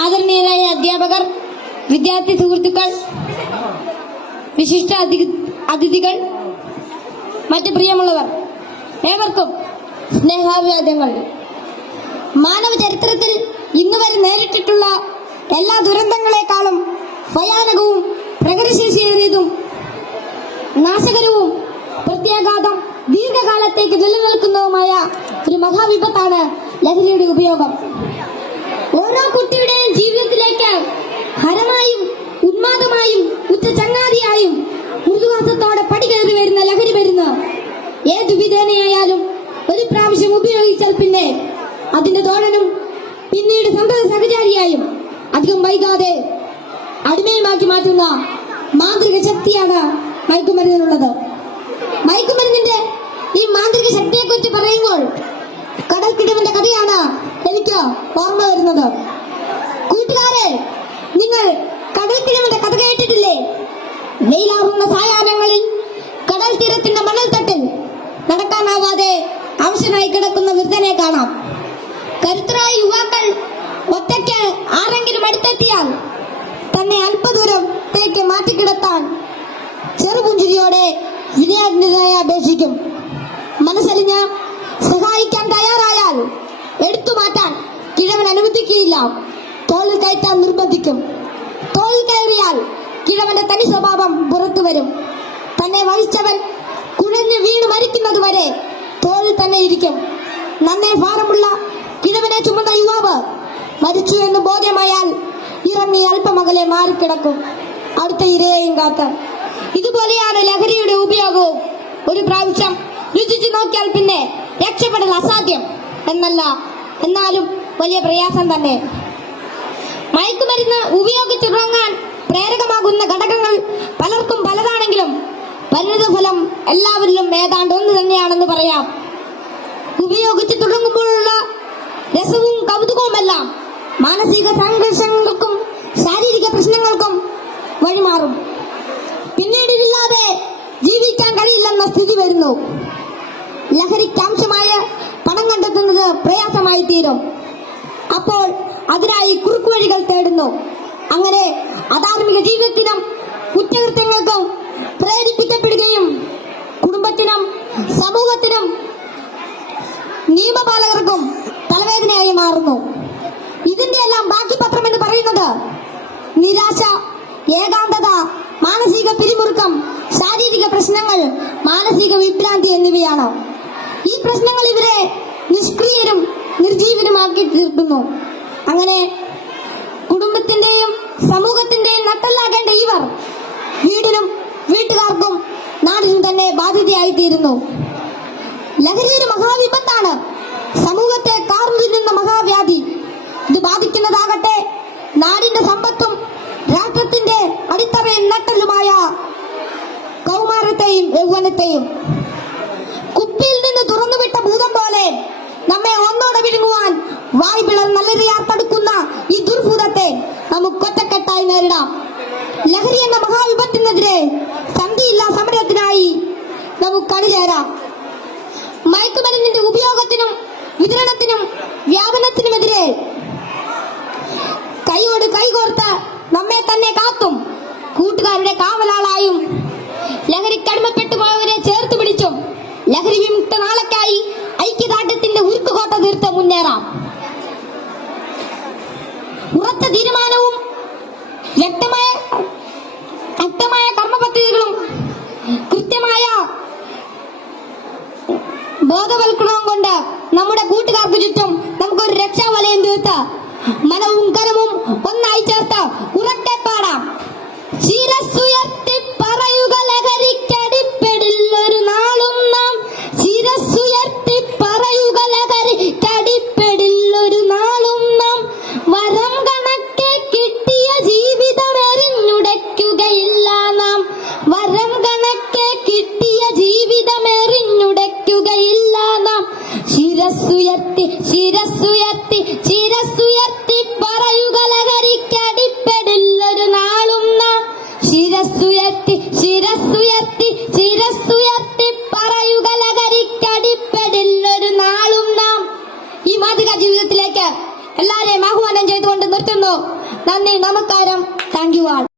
ആദരണീയരായ അധ്യാപകർ, വിദ്യാർത്ഥി സുഹൃത്തുക്കൾ, വിശിഷ്ട അതിഥികൾ, മറ്റ് പ്രിയമുള്ളവർ, ഏവർക്കും സ്നേഹാഭിവാദ്യങ്ങൾ. മാനവ ചരിത്രത്തിൽ ഇന്നുവരെ നേരിട്ടിട്ടുള്ള എല്ലാ ദുരന്തങ്ങളെക്കാളും ഭയാനകവും പ്രകൃതിശേഷിയേറിയതും നാശകരവും പ്രത്യാഘാതം ദീർഘകാലത്തേക്ക് നിലനിൽക്കുന്നതുമായ ഒരു മഹാവിപത്താണ് ലഹരിയുടെ ഉപയോഗം. ഓരോ കുട്ടിയുടെയും ജീവിതത്തിലേക്ക് ഹരമായും ഉന്മാദമായും ഉറ്റ ചങ്ങാതിയായും മൃദുവാസത്തോടെ പടികയറി വരുന്ന ലഹരി മരുന്ന് ഏതു വിധേനയായാലും ഒരു പ്രാവശ്യം ഉപയോഗിച്ചാൽ പിന്നെ അതിന്റെ തോഴനും പിന്നീട് സന്തത സഹചാരിയായും അധികം വൈകാതെ അടിമയുമാക്കി മാറ്റുന്ന മാന്ത്രിക ശക്തിയാണ് മയക്കുമരുന്നിനുള്ളത്. മയക്കുമരുന്നിന്റെ ഈ മാന്ത്രിക ശക്തിയെക്കുറിച്ച് പറയുമ്പോൾ കടൽക്കിടവിന്റെ കഥയാണ് എനിക്ക് ഓർമ്മ വരുന്നത്. കൂട്ടുകാരെ, നിങ്ങൾ കടൽക്കിടവിന്റെ കഥ കേട്ടിട്ടില്ലേ? വെയിലാറുന്ന സായാഹ്നങ്ങളിൽ കടൽ തീരത്തിന്റെ മണൽത്തട്ടിൽ നടക്കാനാവാതെ അവശനായി കിടക്കുന്ന വൃദ്ധനെ കാണാം. കരുത്തരായ യുവാക്കൾ ഒറ്റയ്ക്ക് ആരെങ്കിലും അടുത്തെത്തിയാൽ തന്നെ അല്പദൂരത്തേക്ക് മാറ്റിക്കിടത്താൻ ചെറുപുഞ്ചിരിയോടെ വിനയാജ്ഞനായി അപേക്ഷിക്കും. മനസ്സലിഞ്ഞ് സഹായിക്കാൻ തയ്യാറായാൽ എടുത്തു മാറ്റാൻ കിഴവൻ അനുവദിക്കുകയില്ല. തോളിൽ കയറ്റാൻ നിർബന്ധിക്കും. തോളിൽ കയറിയാൽ കിഴവന്റെ തനി സ്വഭാവം പുറത്തു വരും. തന്നെ വഹിച്ചവൻ കുഴഞ്ഞു വീണ് മരിക്കുന്നതുവരെ തോളിൽ തന്നെ ഇരിക്കും. നന്നേ ഭാരമുള്ള കിഴവനെ ചുമന്ന യുവാവ് മരിച്ചു എന്ന് ബോധ്യമായാൽ ഇറങ്ങി അല്പമകലെ മാറിക്കിടക്കും, അടുത്ത ഇരയെയും കാത്ത്. ഇതുപോലെയാണ് ലഹരിയുടെ ഉപയോഗവും. ഒരു പ്രാവശ്യം രുചിച്ചു നോക്കിയാൽ പിന്നെ രക്ഷപ്പെടൽ അസാധ്യം എന്നല്ല, എന്നാലും വലിയ പ്രയാസം തന്നെ. മയക്കുമരുന്ന് ഉപയോഗിച്ചു തുടങ്ങാൻ പ്രേരകമാകുന്ന ഘടകങ്ങൾ പലർക്കും പലതാണെങ്കിലും പരിണിതഫലം എല്ലാവരിലും ഏതാണ്ട് ഒന്ന് തന്നെയാണെന്ന് പറയാം. ഉപയോഗിച്ച് തുടങ്ങുമ്പോഴുള്ള രസവും കൗതുകവുമെല്ലാം മാനസിക സംഘർഷങ്ങൾക്കും ശാരീരിക പ്രശ്നങ്ങൾക്കും വഴിമാറും. പിന്നീട് ഇതില്ലാതെ ജീവിക്കാൻ കഴിയില്ലെന്ന സ്ഥിതി വരുന്നു. ലഹരിക്കാംശമായ പണം കണ്ടെത്തുന്നത് പ്രയാസമായി തീരും. അപ്പോൾ അതിനായി കുറുക്കുവഴികൾ തേടുന്നു. അങ്ങനെ അധാർമിക ജീവിതത്തിനും കുറ്റകൃത്യങ്ങൾക്കും പ്രേരിപ്പിക്കപ്പെടുകയും കുടുംബത്തിനും സമൂഹത്തിനും നിയമപാലകർക്കും തലവേദനയായി മാറുന്നു. ഇതിന്റെ എല്ലാം ബാക്കി പത്രം എന്ന് പറയുന്നത് നിരാശ, ഏകാന്തത, മാനസിക പിരിമുറുക്കം, ശാരീരിക പ്രശ്നങ്ങൾ, മാനസിക വിഭ്രാന്തി എന്നിവയാണ്. ഈ പ്രശ്നങ്ങൾ ഇവരെ നിഷ്ക്രിയരും നിർജീവനുമാക്കി തീർക്കുന്നു. അങ്ങനെ കുടുംബത്തിന്റെയും സമൂഹത്തിന്റെയും നട്ടെല്ലാകേണ്ട ഇവർ വീടിനും വീട്ടുകാർക്കും നാടിനും തന്നെ ബാധ്യതയായി തീരുന്നു. ലഹരി ഒരു മഹാവിപത്താണ്, സമൂഹത്തെ കാർന്നു തിന്നുന്ന മഹാവ്യാധി. ഇത് ബാധിക്കുന്നതാകട്ടെ നാടിന്റെ സമ്പത്തും രാഷ്ട്രത്തിന്റെ അടിത്തറയും നട്ടലുമായ കൗമാരത്തെയും യൗവനത്തെയും. കുപ്പിയിൽ നിന്ന് തുറന്നുവിട്ട ഭൂതം പോലെ നമ്മെ ഒന്നോടെ വിഴുങ്ങുവാൻ വായ് പിളർ നല്ലറിയാർ തടുക്കുന്ന ഈ ദുർഭൂതത്തെ നമുക്ക് ഒറ്റക്കെട്ടായി നേരിടാം. ലഹരി എന്ന മഹാവിപത്തിനെതിരെ സന്ധിയില്ലാ സമരത്തിനായി നമുക്ക് അണിചേരാം. മയക്കുമരുന്നിന്റെ ഉപയോഗത്തിനും വിതരണത്തിനും വ്യാപനത്തിനുമെതിരെ കൈയോട് കൈകോർത്ത് നമ്മെ തന്നെ കാത്തും കൂട്ടുകാരുടെ കാവലാളായും ലഹരിക്കടിമപ്പെട്ടു പോയവരെ ചേർത്ത് പിടിച്ചും ലഹരി വിമുക്ത നാളേക്കായി ഐക്യദാർഢ്യത്തിന്റെ ഉരുക്കുകോട്ട തീർത്ത് മുന്നേറാം. ഉറച്ച തീരുമാനവും വ്യക്തമായ കർമ്മപദ്ധതികളും കൃത്യമായ ബോധവൽക്കരണവും കൊണ്ട് നമ്മുടെ കൂട്ടുകാർക്ക് ചുറ്റും നമുക്കൊരു രക്ഷാവലയം തീർത്ത് മനവും കരവും ഒന്നായി ചേർത്ത് ഉറക്കെ പാടാം. ശിരസ്സുയർത്തി പറയുക ലഹരിക്കടിപ്പെടില്ലൊരു നാളും നാം. ശിരസ്സുയർത്തി പറയുക ലഹരിക്കടിപ്പെടില്ലൊരു നാളും നാം. വരം കണക്കെ കിട്ടിയ ജീവിതം എറിഞ്ഞുടയ്ക്കുകയില്ല നാം. വരം കണക്കെ കിട്ടിയ ജീവിതം എറിഞ്ഞുടയ്ക്കുകയില്ല നാം. ശിരസ്സുയർത്തി ശിരസ്സുയർത്തി ശിരസ്സുയർത്തി പറയുക ലഹരിക്കടിപ്പെടില്ല നിർത്തുന്നു. നന്ദി, നമസ്കാരം. Thank you all.